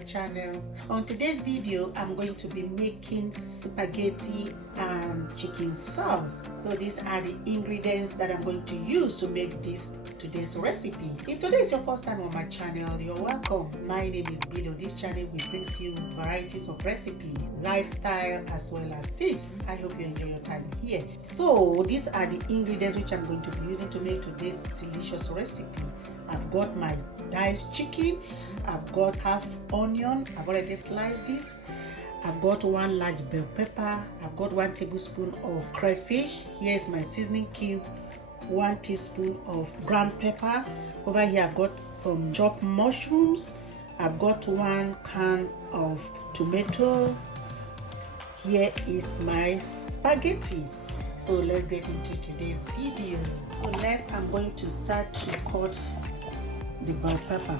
channel. On today's video, I'm going to be making spaghetti and chicken sauce. So these are the ingredients that I'm going to use to make today's recipe. If today is your first time on my channel, you're welcome. My name is Billie. On this channel, we bring you varieties of recipe, lifestyle, as well as tips. I hope you enjoy your time here. So these are the ingredients which I'm going to be using to make today's delicious recipe. I've got my diced chicken, I've got half onion, I've already sliced this, I've got 1 large bell pepper, I've got 1 tablespoon of crayfish. Here's my seasoning cube, 1 teaspoon of ground pepper. Over here I've got some chopped mushrooms, I've got 1 can of tomato. Here is my spaghetti. So let's get into today's video. So next I'm going to start to cut the bell pepper.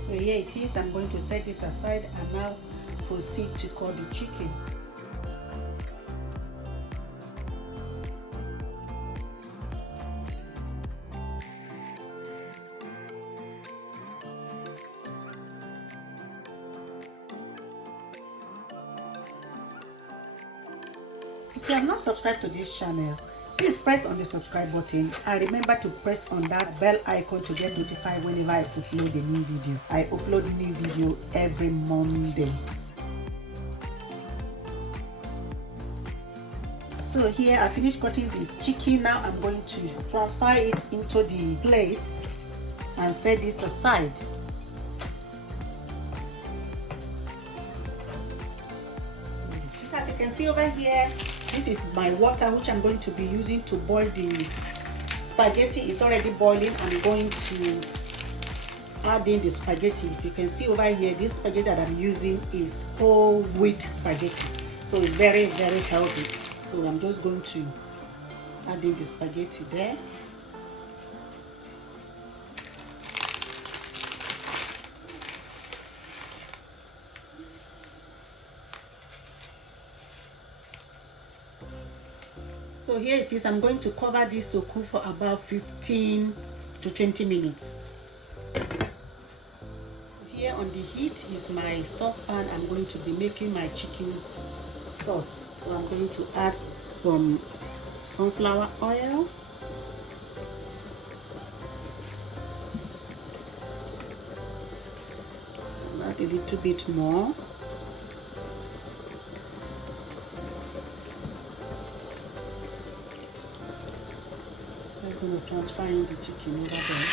So here it is. I'm going to set this aside and now proceed to cut the chicken. If you have not subscribed to this channel, please press on the subscribe button and remember to press on that bell icon to get notified whenever I upload a new video. I upload a new video every Monday. So here I finished cutting the chicken. Now I'm going to transfer it into the plate and set this aside. As you can see over here, this is my water which I'm going to be using to boil the spaghetti. It's already boiling. I'm going to add in the spaghetti. If you can see over here, this spaghetti that I'm using is whole wheat spaghetti. So it's very, very healthy. So I'm just going to add in the spaghetti there. So here it is. I'm going to cover this to cook for about 15 to 20 minutes. Here on the heat is my saucepan. I'm going to be making my chicken sauce. So I'm going to add some sunflower oil. Add a little bit more. I'm going to transfer in the chicken over there.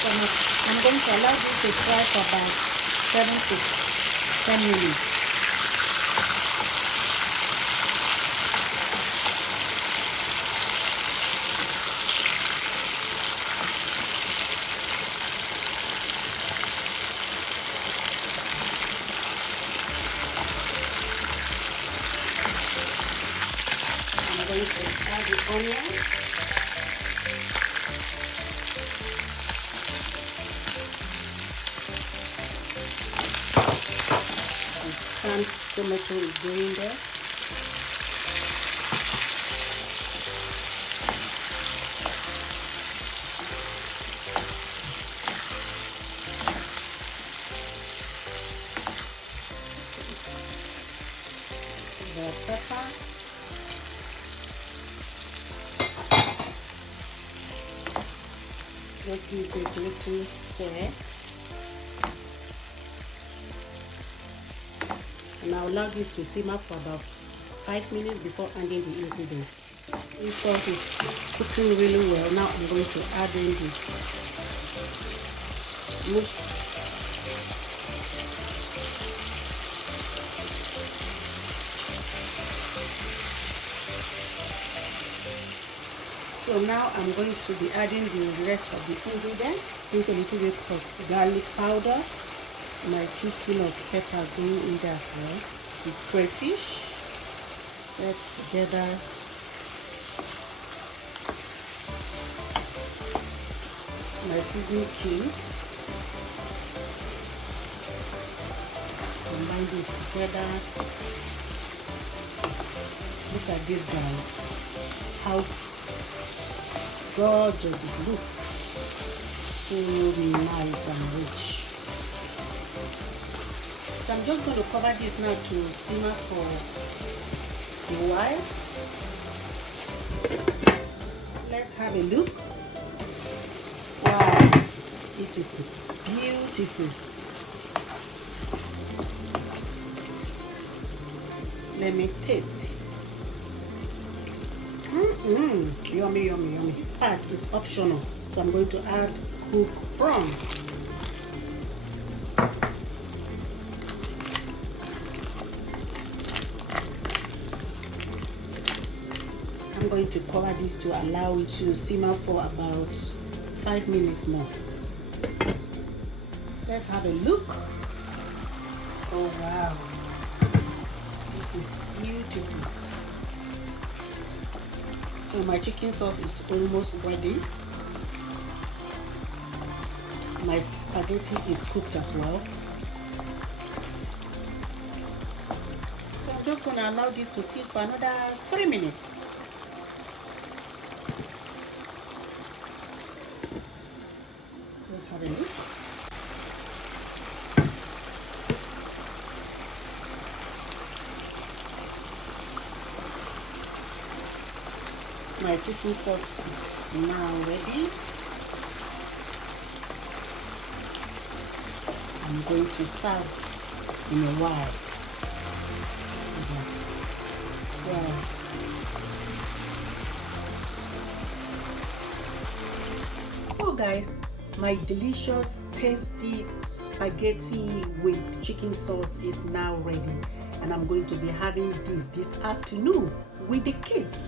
So I'm going to allow this to fry for about 7 to 10 minutes. I'm going to add the onion. And tomato is going there. The pepper. Just give it a little stir. And I'll allow this to simmer for about 5 minutes before adding the ingredients. This sauce is cooking really well. Now I'm going to add in the milk. So now I'm going to be adding the rest of the ingredients. With a little bit of garlic powder, my teaspoon of pepper going in there as well. The crayfish, that together. My seasoning cube. Combine this together. Look at this, guys. How gorgeous it looks. So nice and rich. So I'm just going to cover this now to simmer for a while. Let's have a look. Wow, this is beautiful. Let me taste. Yummy, yummy, yummy. This part is optional, so I'm going to add cooked prawn. I'm going to cover this to allow it to simmer for about 5 minutes more. Let's have a look. Oh wow, this is beautiful. So my chicken sauce is almost ready. My spaghetti is cooked as well. So I'm just going to allow this to sit for another 3 minutes. Let's have a look. My chicken sauce is now ready. I'm going to serve in a while. Wow. So guys, my delicious, tasty spaghetti with chicken sauce is now ready. And I'm going to be having this afternoon with the kids.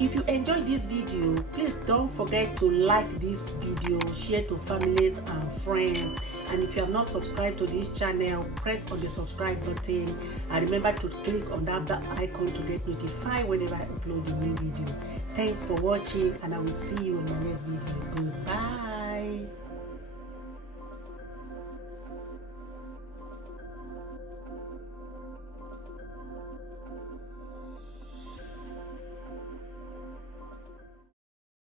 If you enjoyed this video, please don't forget to like this video, share to families and friends. And if you have not subscribed to this channel, press on the subscribe button and remember to click on that bell icon to get notified whenever I upload a new video. Thanks for watching, and I will see you in my next video. Goodbye.